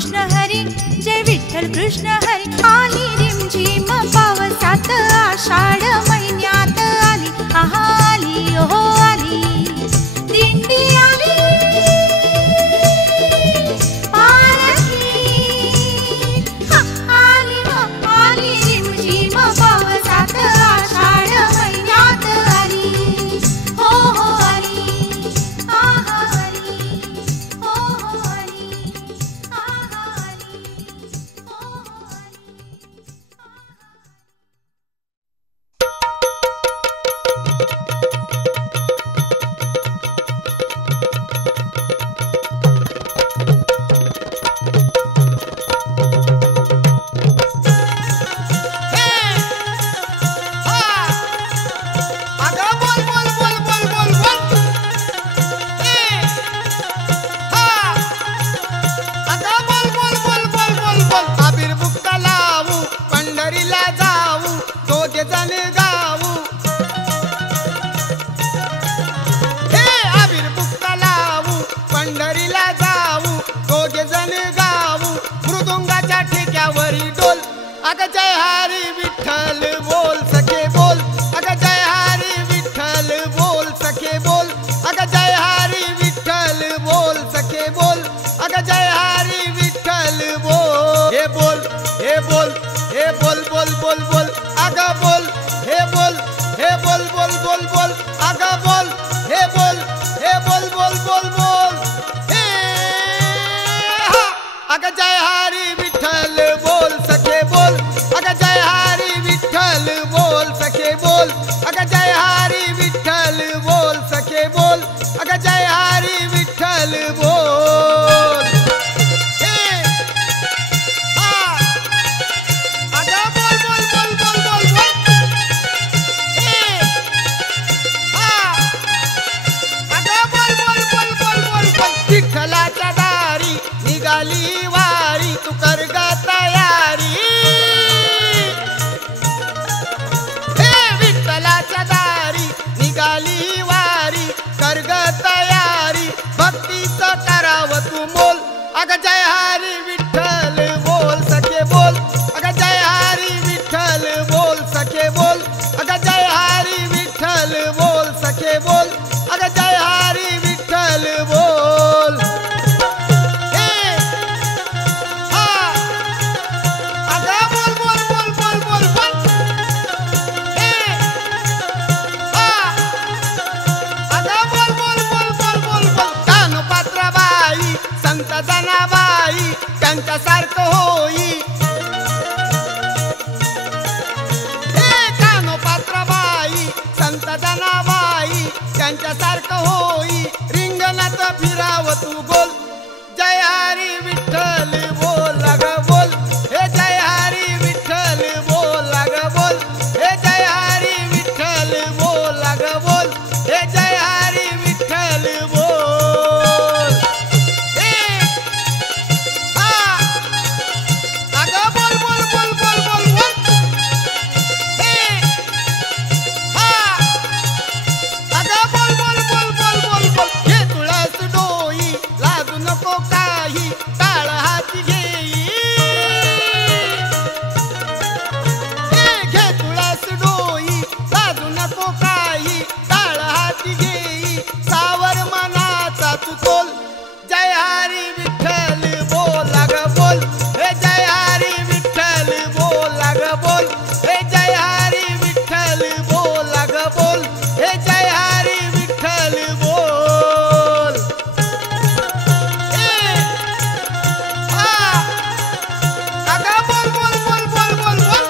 कृष्ण हरी, जय विठ्ठल कृष्ण हरी. आली रिमझिम पावसात पंढरीला जाऊ दोघे जण गाऊ मृदुंगाच्या ठेक्यावरी डोल अग जय हरी विठ्ठल बोल सखे बोल अग जय हरी विठ्ठल बोल सखे बोल अग जय हरी विठ्ठल बोल सखे बोल अग जय हरी विठ्ठल बोल हे बोल हे बोल हे बोल बोल बोल बोल अग बोल हे बोल हे बोल बोल बोल बोल अग बोल हे बोल हे बोल बोल बोल बोल अग जय हरी विठ्ठल बोल सखे बोल अग जय हरी विठ्ठल बोल सखे बोल अग जय हरी विठ्ठल बोल सखे बोल अग जय हरी विठ्ठल बोल अग बोल बोल बोल बोल बोल बोल अग बोल बोल बोल बोल बोल बोल विठ्ठलाच्या दारी निघाली वारी तू कर ग तयारी हे विठ्ठलाच्या दारी निघाली वारी कर ग तयारी भक्तीचं करावं तू मोल अग जय हरी विठ्ठल बोल सखे बोल अग जय हरी विठ्ठल बोल सखे बोल अग जय हरी विठ्ठल बोल सखे बोल अग जय हरी विठ्ठल बोल संत जनाबाई त्यांच्यासारखं होई हे कानोपात्रबाई संत जनाबाई त्यांच्यासारखं होई रिंगणात फिराव तू गोल जय हरी विठ्ठल बोल अग बोल हे जय हरी विठ्ठल बोल अग बोल हे जय हरी विठ्ठल बोल अग बोल हे जय हरी विठ्ठल बोल जय हरी विठ्ठल बोल अग बोल हे जय हरी विठ्ठल बोल अग बोल हे जय हरी विठ्ठल बोल अग बोल हे जय हरी विठ्ठल बोल अग बोल बोल बोल बोल बोल बोल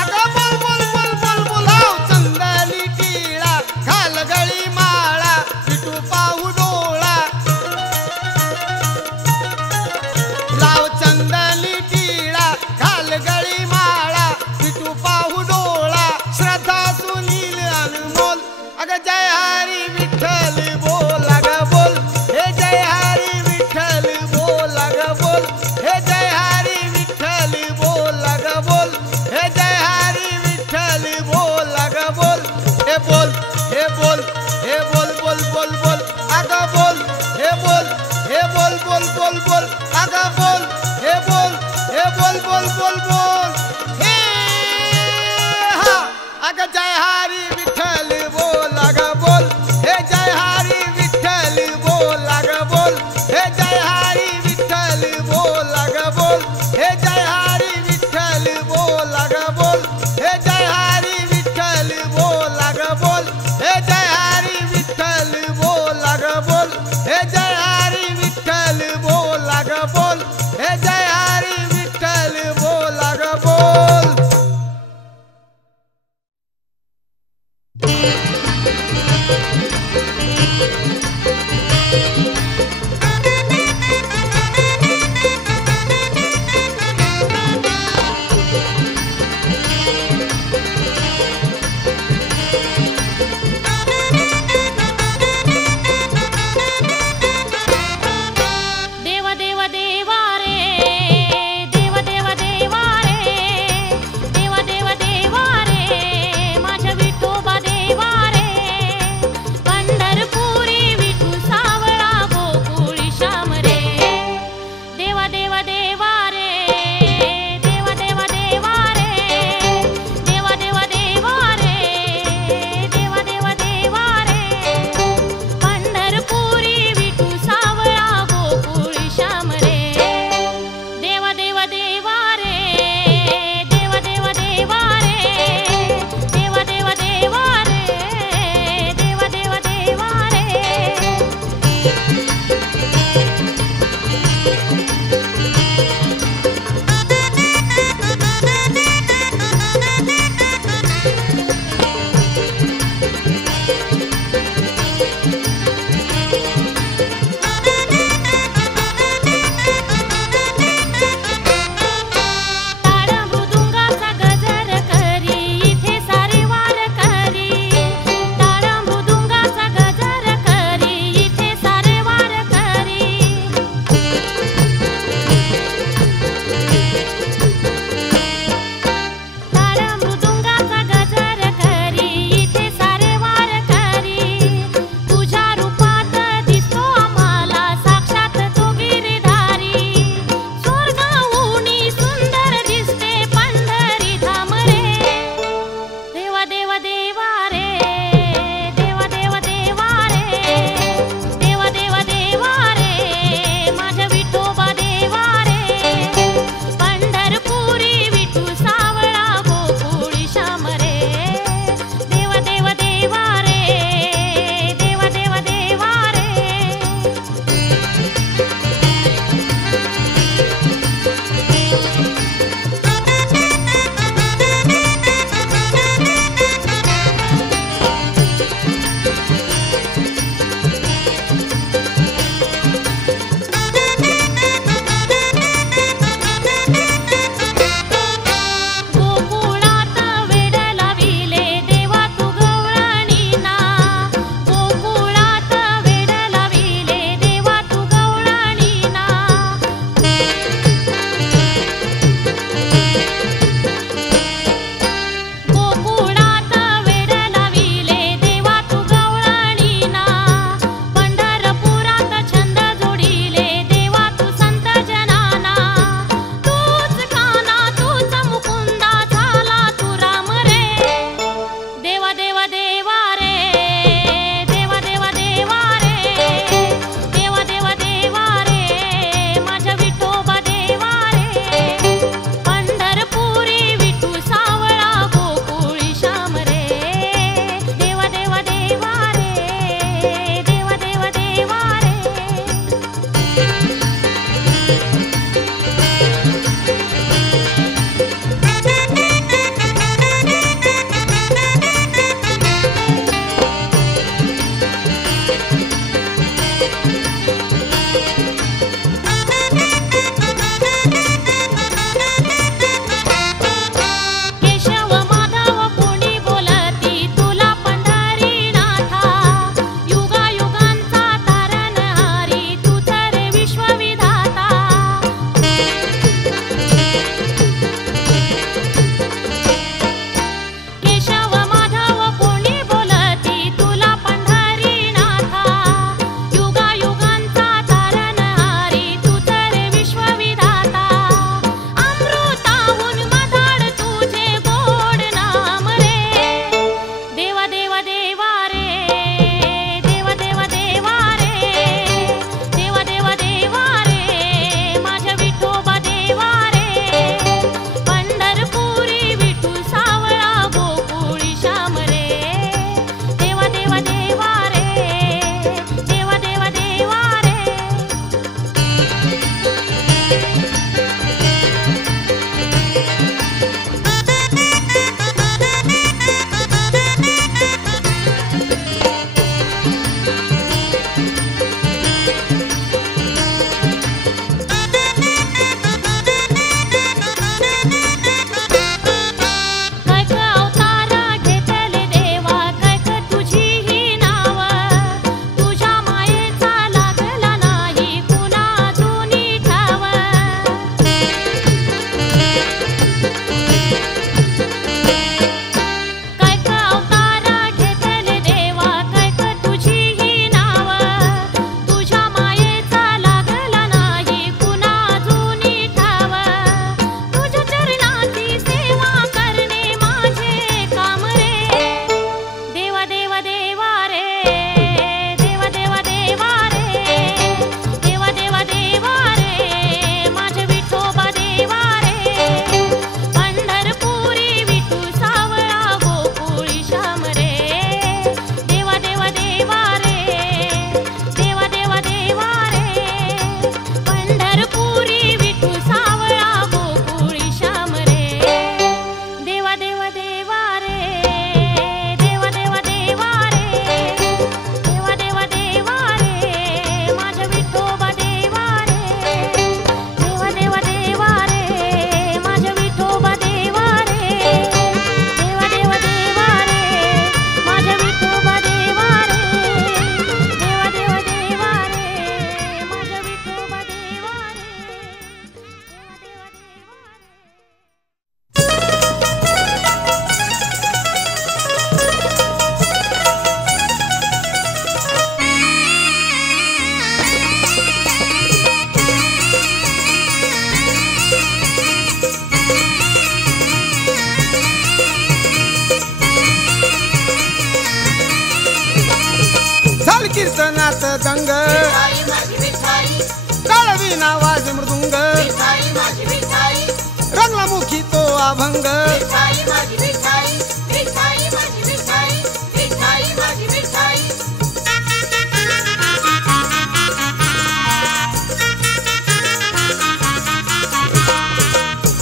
अग बोल बोल बोल बोल बोल चंदनी टिळा घाल गळी माळा विठू पाहू डोळा लाव चंदनी टिळा घाल गळी माळा विठू पाहू डोळा श्रद्धा सुनील अनमोल अग जय हरी विठ्ठल बोल अग बोल हे जय हरी विठ्ठल बोल अग बोल हे जय हरी विठ्ठल बोल अग बोल हे जय हरी विठ्ठल बोल अग बोल हे बोल हे बोल हे बोल बोल बोल बोल अग बोल हे बोल हे बोल बोल बोल बोल अग बोल हे बोल हे बोल बोल बोल बोल हे हा अग जय हरी विठ्ठल बोल अग बोल हे जय हरी विठ्ठल बोल अग बोल हे जय हरी विठ्ठल बोल अग बोल हे जय हरी विठ्ठल बोल अग बोल हे जय हरी विठ्ठल बोल अग बोल हे जय हरी विठ्ठल बोल अग बोल हे जय हरी विठ्ठल बोल अग बोल हे जय हरी विठ्ठल बोल अग बोल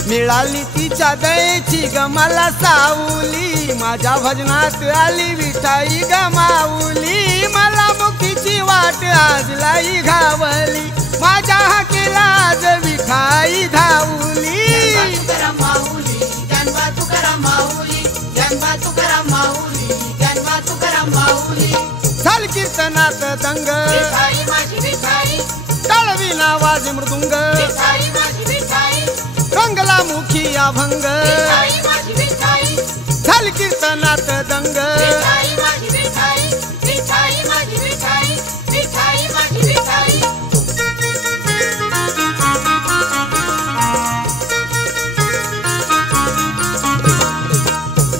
मिळाली तिच्या दयेची ग मला सावली, माझ्या भजनात आली विठाई ग माऊली, मला मुखीची वाट आज लाई घावली, माझ्या हाकेला आज विठाई धावली. झाल कीर्तनात दंग टाळविना वाजे मृदुंग, रंगला मुखी अभंग, झाल कीर्तनात दंग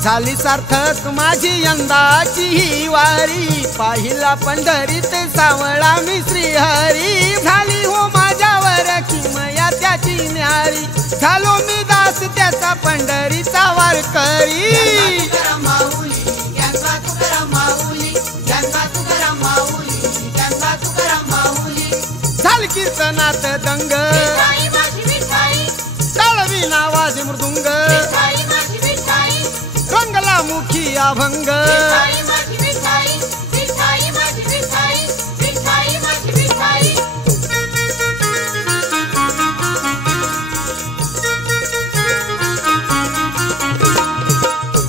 झाली सार्थक माझी यंदाची ही वारी, पाहिला पंढरीत सावळा मी श्रीहरी, झाली हो माझ्यावर किमया त्याची न्यारी, झालो मी दास त्याचा पंढरीचा वारकरी. झाल कीर्तनात दंग टाळविना वाजे मृदुंग, रंगला मुखी अभंग,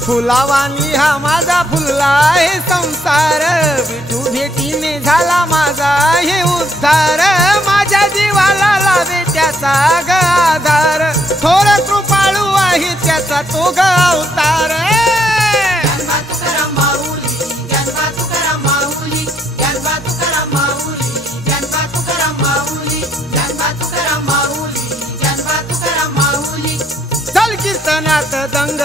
फुलावानी हा माझा फुलला हे संसार, विठू भेटीने झाला माझा हे उद्धार, माझ्या जीवाला लावे त्याचा ग आधार, थोर कृपाळू आहे त्याचा तो ग अवतार. चल कीर्तनात दंग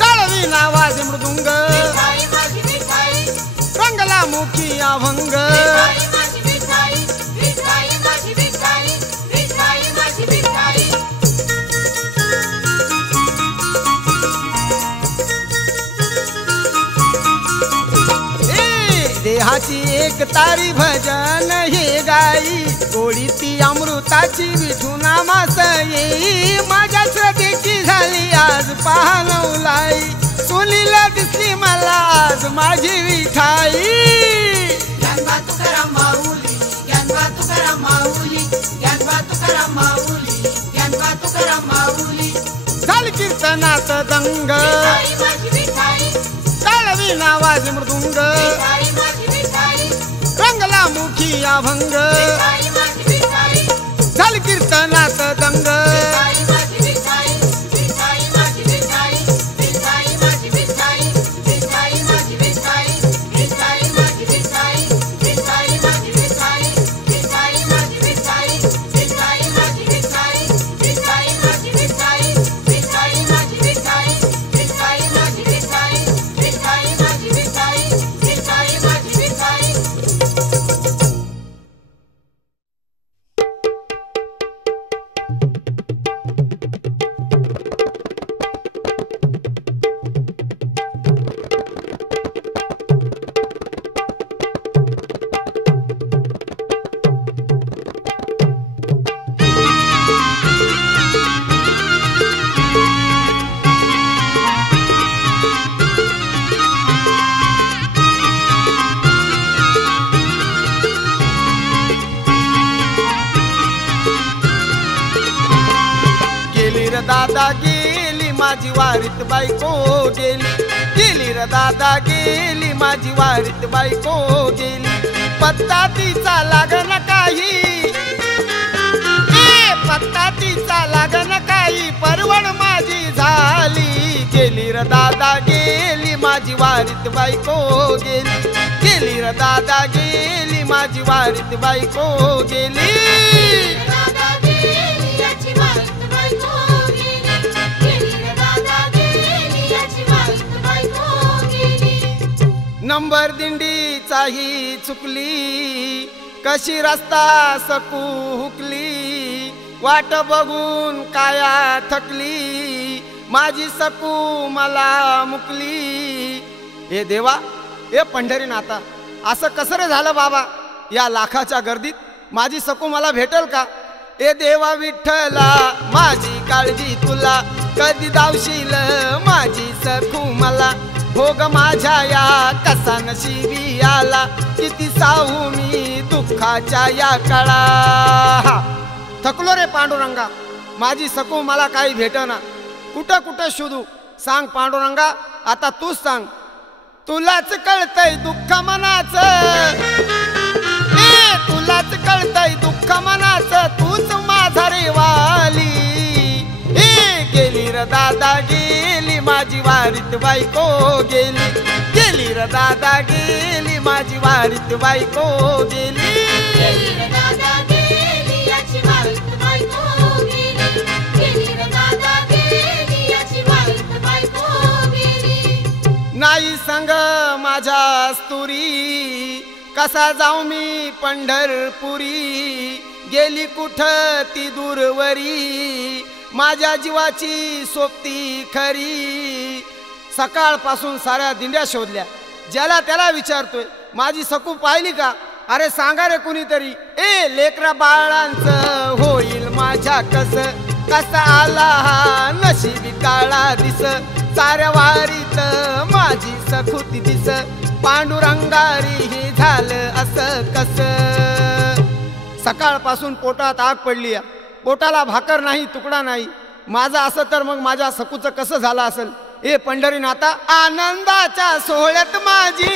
टाळविना वाजे मृदुंग, रंगला मुखी अभंग, देहाची एक तारी भजन हे गाई, गोडी ती अमृताची विठू नामासई, माझ्या श्रद्धेची झाली आज पाहनवलाई, सुनीला दिसली मला आज माझी विठाई. झाल कीर्तनात दंग टाळविना वाजे मृदुंग, रंगला मुखी अभंग, झाल कीर्तनात दंग दादा गेली माझी वारीत बायको गेली, गेली र दादा गेली माझी वारीत बायको गेली, पत्ता तिचा लागन काही, पत्ता तिचा लागन काही, परवड माझी झाली, गेली र दादा गेली माझी वारीत बायको गेली, गेली र दादा गेली माझी वारीत बायको गेली. नंबर दिंडीचाही चुकली, कशी रस्ता सकू हुकली, वाट बघून काया थकली, माझी सकू मला मुकली. हे देवा, हे पंढरीनाथा, असं कसं रे झालं बाबा, या लाखाच्या गर्दीत माझी सकू मला भेटेल का? ए देवा विठ्ठला माझी काळजी तुला, कधी दावशील माझी सखू मला. भोग माझ्या या कसा नशिबी आला, किती साहू मी दुःखाच्या या काळा. थकलो रे पांडुरंगा, माझी सकू मला काही भेटना, कुठं कुठं शोधू सांग पांडुरंगा, आता तूच सांग. तुलाच कळतय दुःख मनाचं, तुलाच कळतय दुःख मनाचं, तूच माझा रे वाली. गेली र दादा गेली माझी वारीत बायको गेली, गेली र दादा गेली माझी वारीत बायको गेली. नाही संग माझ्या स्तुरी, कसा जाऊ मी पंढरपुरी. गेली कुठं ती दूरवरी, माझ्या जीवाची सोबती खरी. सकाळपासून साऱ्या दिंड्या शोधल्या, ज्याला त्याला विचारतोय माझी सकू पाहिली का, अरे सांगा रे कुणीतरी. लेकरा बाळांचं होईल माझ्या कस, कसा आला हा नशिबी काळा दिस. साऱ्या वारीत माझी सखुती दिस, पांडुरंगारी हे झालं असं कस. सकाळपासून पोटात आग पडली, पोटाला भाकर नाही तुकडा नाही. माझं असं तर मग माझ्या सकूचं कसं झालं असेल. ए पंढरीनाथा आनंदाच्या सोहळ्यात माझी,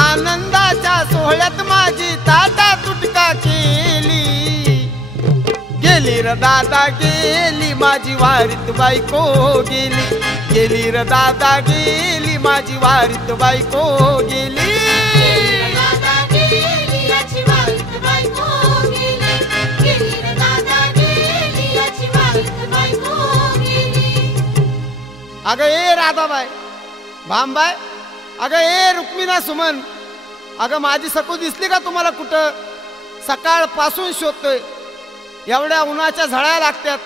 आनंदाच्या सोहळ्यात माझी ताटा तुटका केली. गेली र दादा गेली माझी वारीत बायको गेली, गेली र दादा गेली माझी वारीत बायको गेली. अगं ए राधाबाई भामबाई, अगं ए रुक्मिणा सुमन, अगं माझी सकू दिसली का तुम्हाला कुठं. सकाळपासून शोधतोय, एवढ्या उन्हाच्या झळ्या लागतात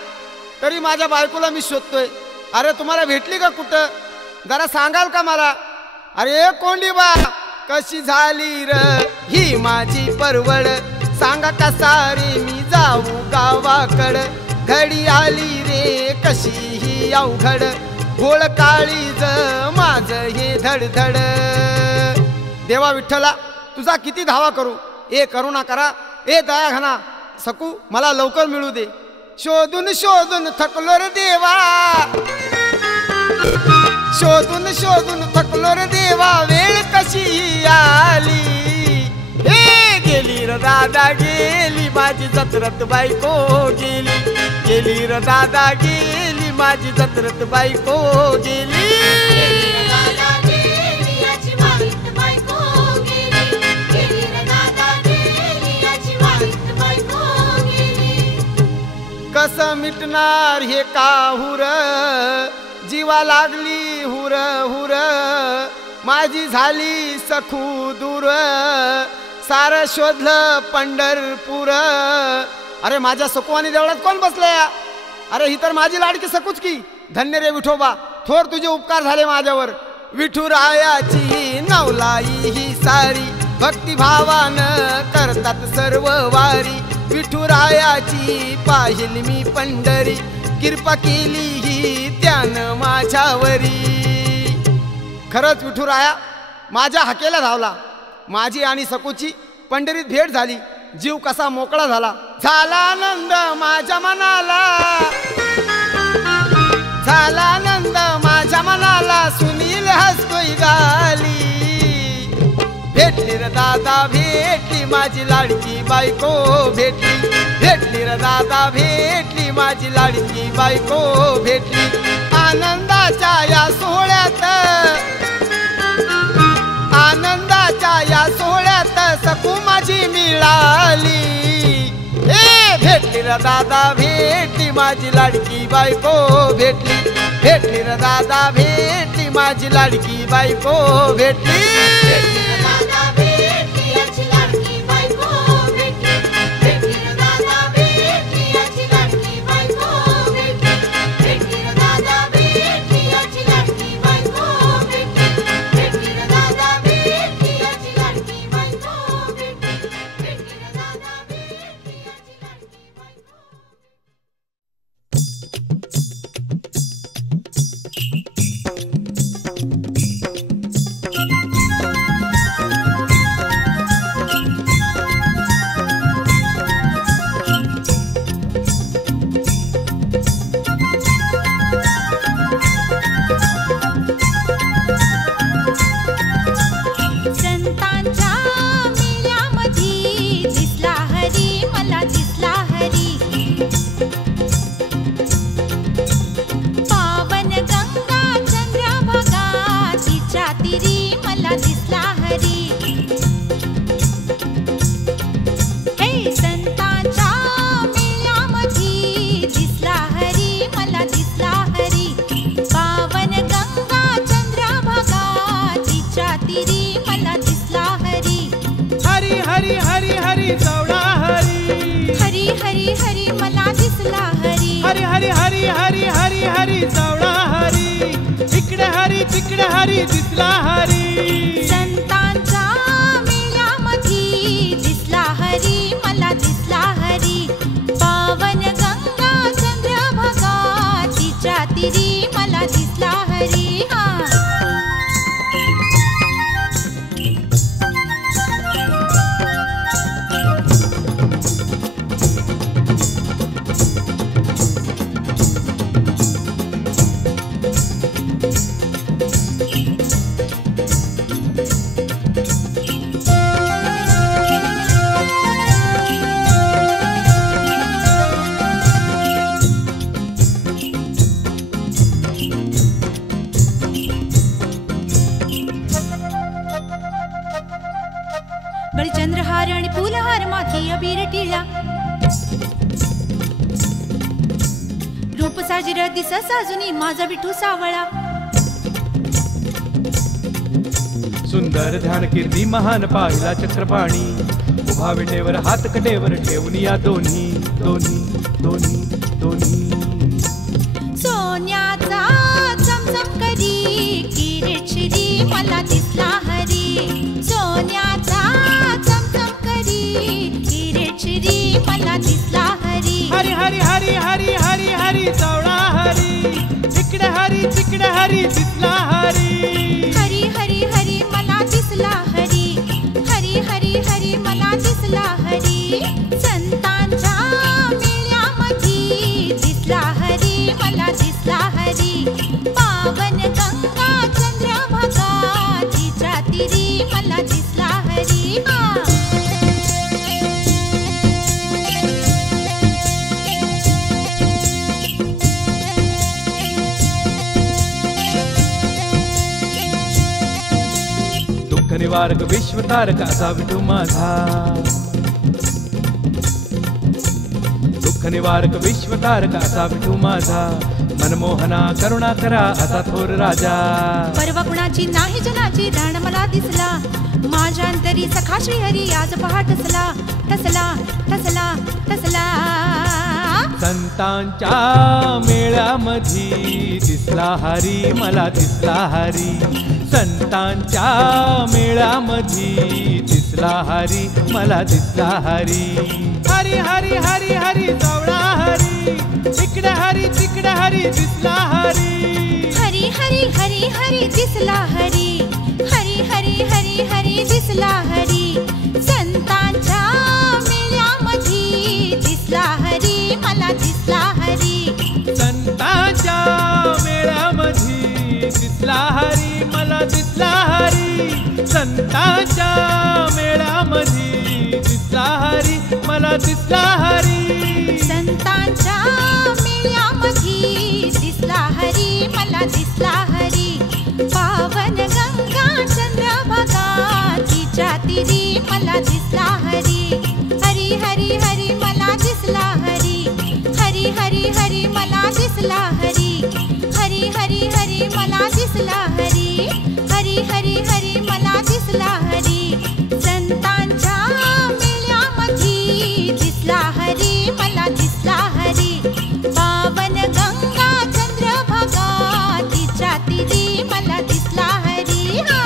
तरी माझ्या बायकोला मी शोधतोय. अरे तुम्हाला भेटली का कुठं, जरा सांगाल का मला. अरे कोंडीबा कशी झाली र ही माझी परवड, सांगा कसा रे मी जाऊ गावाकड. घडी आली रे कशी ही अवघड, घोळ काळीज माझ हे धडधड. देवा विठ्ठला तुझा किती धावा करू, ए करुणा करा, ए दया घना, सकू मला लवकर मिळू दे. शोधून शोधून थकलो रे देवा, शोधून शोधून थकलो रे देवा, वेळ कशी आली. हे गेली र दादा गेली माझी जत्रत बायको गेली, गेली र दादा गेली माझी जत्रत बायको गेली. कसं मिटणार हे काहुर, जीवा लागली हुर हुर. माझी झाली सखू दूर, सारं शोधलं पंढरपूर. अरे माझ्या सखुवानी देवळात कोण बसलंय. अरे ही तर माझी लाडकी सकूच की. धन्य रे विठोबा, थोर तुझे उपकार झाले माझ्यावर. विठुरायाची नवलाई ही सारी, भक्तिभावानं करतात सर्व वारी. विठुरायाची पाहिली मी पंढरी, कृपा केली ही त्यानं माझ्यावरी. खरंच विठुराया माझ्या हाकेला धावला. माझी आणि सकूची पंढरीत भेट झाली, जीव कसा मोकळा झाला. झाला आनंद माझ्या मनाला, झाला आनंद माझ्या मनाला. सुनील हसतोय गाली, भेटली र दादा भेटली माझी लाडकी बायको भेटली. भेटली र दादा भेटली माझी लाडकी बायको भेटली. आनंदाच्या या सोहळ्यात, आनंदाच्या या सोहळ्यात सकू माझी मिळाली. ए भेटली र दादा भेटली माझी लाडकी बायको भेटली. भेटली र दादा भेटली माझी लाडकी बायको भेटली. हरी हरी मला दिसला हरी. हरी हरी हरी हरी हरी हरी सावळा हरी. इकडे हरी तिकडे हरी दिसला हरी. संतांच्या मेळ्यामधी दिसला हरी मला दिसला हरी. पावन गंगा चंद्रभागा तिच्या तिरी मला दिसला हरी. हा गळी चंद्रहार आणि फुलहार माथी अबीर टिळा. रूप साजिर दिस साजुनी माझा विठू सावळा. सुंदर ध्यान कीर्ती महान पाहिला चक्रपाणी. उभा विटेवर हात कटेवर ठेवून या दोन्ही दोन्ही दोन्ही दोन्ही. सोन्याचा चमचम करी किरीट श्री मला दिसला हरी. सोन्याचा चमचम करी किरीट श्री मला दिसला हरी. हरी हरी हरी हरी हरी हरी सावळा हरी. इकडे हरी तिकडे हरी दिसला हरी. हरी हरी हरी मला दिसला हरी. हरी हरी हरी मला दिसला हरी. संतांच्या मेळ्यामधी दिसला हरी मला दिसला हरी. पावन गंगा चंद्रभागा तिच्या तिरी मला दिसला हरी. हा दुःख निवारक विश्वतारक असा विठू माझा. दुःख निवारक विश्वतारक असा विठू माझा. मनमोहना करुणा करा असा थोर राजा. परवा कुणाची नाही जनाची राण मला दिसला. माझ्या अंतरी सखा श्रीहरी आज पहा ठसला ठसला ठसला ठसला. संतांच्या मेळ्यामधी दिसला हरी मला दिसला हरी. संतांच्या मेळ्यामधी दिसला हरी मला दिसला हरी. हरी हरी हरी हरी सावळा हरी. इकडे हरी तिकडे हरी दिसला हरी. हरी हरी हरी हरी दिसला हरी. हरी हरी हरी हरी दिसला हरी. संतांच्या मेळ्यामधी दिसला हरी मला दिसला हरी. संतांच्या मेळ्यामधी दिसला हरी मला दिसला हरी. संतांच्या मेळ्यामधी दिसला हरी मला दिसला हरी. संतांच्या मेळ्यामधी दिसला हरी मला दिसला हरी. पावन गंगा चंद्रभागा तिच्या तिरी मला दिसला हरी. हरी हरी हरी मला दिसला हरी. हरी हरी हरी मला दिसला हरी. हरी हरी हरी मला दिसला हरी. हरी हरी हरी मला दिसला हरी. संतांच्या मेळ्यामधी दिसला हरी मला दिसला हरी. पावन गंगा चंद्रभागा तिच्या तिरी मला दिसला हरी. हा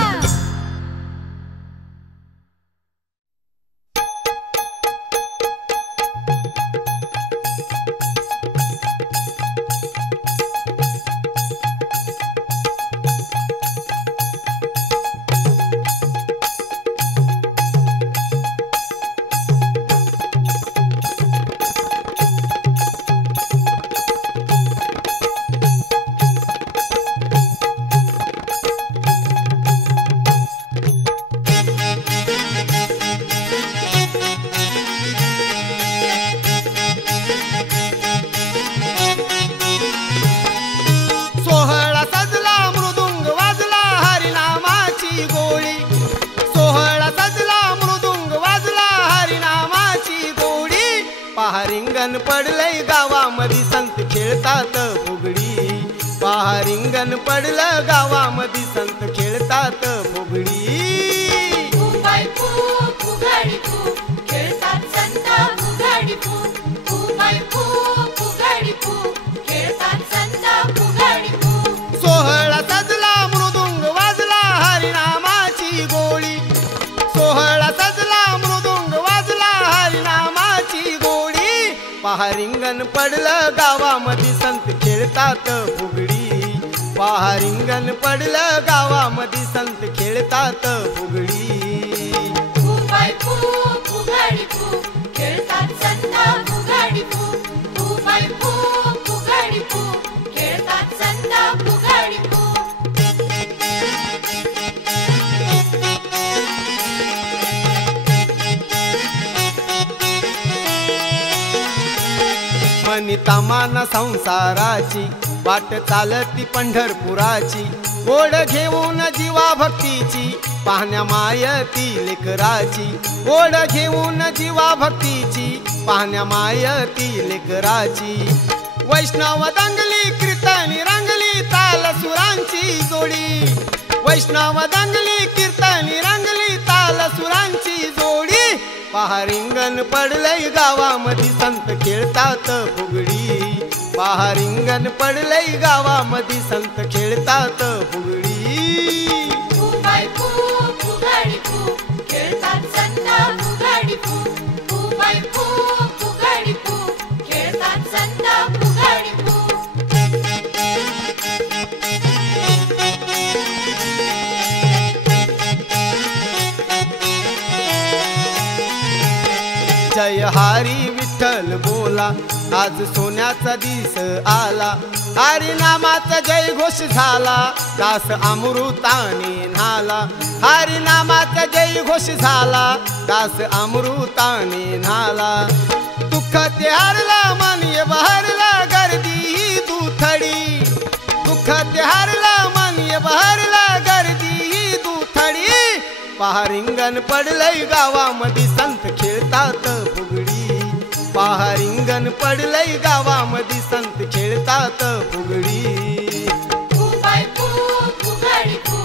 रिंगण पडलंय गावामध्ये संत खेळतात फुगडी. पहा रिंगण पडलं गावामध्ये संत खेळतात फुगडी. फुगाडी फू खेळतात संत फुगाडी फू. पहा रिंगण पडलं गावामध्ये संत खेळतात फुगडी. पहा रिंगण पडलं गावामध्ये संत खेळतात फुगडी. फू बाय फू फुगडी फू खेळतात संत फुगडी फू. फू बाय फू फुगडी फू खेळतात संत फुगडी फू. मनिता माना संसाराची वाट चालती पंढरपुराची. ओढ घेऊन जीवा भक्तीची पाहण्या मायती लेकराची. ओढ घेऊन जीवा भक्तीची पाहण्या मायती लेकराची. वैष्णव दंगली कीर्तनी रंगली ताल सुरांची जोडी. वैष्णव दंगली कीर्तनी रंगली ताल सुरांची जोडी. पहा रिंगण पडलंय गावामध्ये संत खेळतात फुगडी. पहा रिंगण पडलंय गावामध्ये संत खेळतात फुगडी. फू बाय फू फुगडी फू खेळतात संत फुगडी फू. फू बाय फू फुगडी फू खेळतात संत फुगडी फू. जय हरी विठ्ठल बोला आज सोन्याचा दिस आला. हरी नामाचा जय घोष झाला दास अमृताने न्हाला. हरी नामाचा जय घोष झाला दास अमृताने न्हाला. दुःख ते हरला मन बहरला गर्दी ही दुथडी. दुःख ते हरला मन बहरला गर्दी ही दुथडी. पहा रिंगण पडलंय गावामध्ये संत खेळतात फुगडी. पहा रिंगण पडलंय गावामध्ये संत खेळतात फुगडी. फू बाय फू फुगडी फू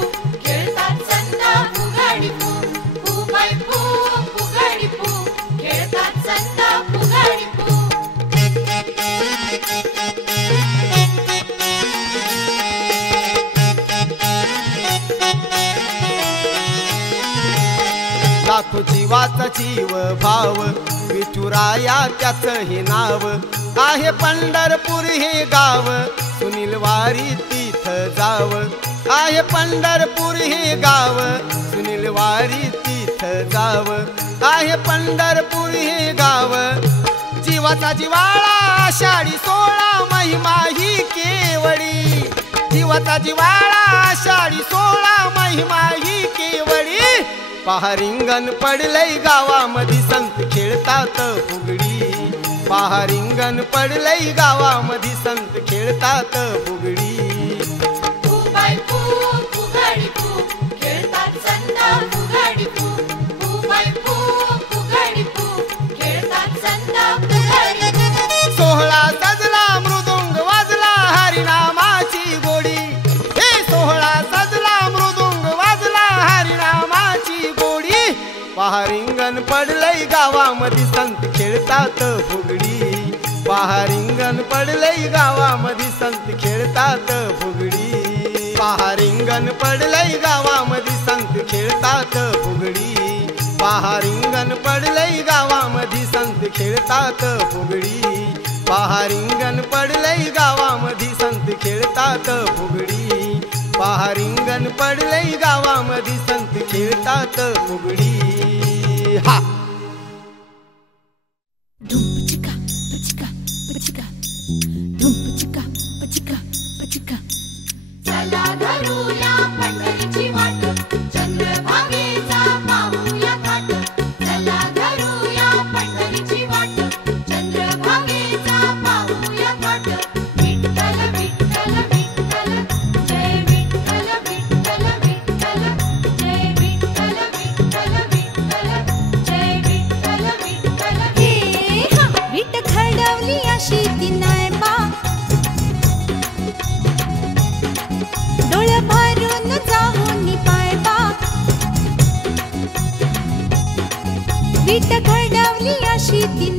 खेळतात संत फुगडी फू. फू बाय फू फुगडी फू खेळतात संत फुगडी फू. लाखो जीवाचा जीव भाव विठुराया त्याच हे नाव. आहे पंढरपूर हे गाव सुनील वारी तीथ जाव. आहे पंढरपूर हे गाव सुनील वारी तीथ जाव. आहे पंढरपूर हे गाव. जीवाचा जिवाळा आषाढी 16 महिमा ही केवडी. जीवाचा जिवाळा आषाढी 16 महिमा ही केवडी. पहा रिंगण पडलंय गावामध्ये संत खेळतात फुगडी. पहा रिंगण पडलंय गावामध्ये संत खेळतात फुगडी. फू बाय फू फुगडी फू खेळतात संत फुगडी फू. फू बाय फू फुगडी फू खेळतात संत फुगडी फू. सोहळा सजला मृदुंग वाजला हरिनामाची गोडी. हे सोहळा सजला मृदुंग वाजला हरिनामाची गोडी. पहा रिंगण पडलंय गावामध्ये संत खेळतात फुगडी. पहा रिंगण पडलंय गावामध्ये संत खेळतात फुगडी. पहा रिंगण पडलंय गावामध्ये संत खेळतात फुगडी. पहा रिंगण पडलंय गावामध्ये संत खेळतात फुगडी. पहा रिंगण पडलंय गावामध्ये संत खेळतात फुगडी. पहा रिंगण पडलंय गावामध्ये संत खेळतात फुगडी. हा धूम चिका पचिका पचिका. धूम चिका पचिका पचिका. चला धरूया पंढरीची वाट चंद्रभागेचा पाहूया घाट. चला धरूया पंढरीची वाट चंद्रभागेचा पाहूया घाट. विठ्ठल विठ्ठल विठ्ठल जय विठ्ठल विठ्ठल विठ्ठल जय विठ्ठल विठ्ठल विठ्ठल जय विठ्ठल विठ्ठल. हे हा विठ खडवली अशी ती नाही बा. डोळ भरून जाऊन पाय बा. विठ खडवली अशी ती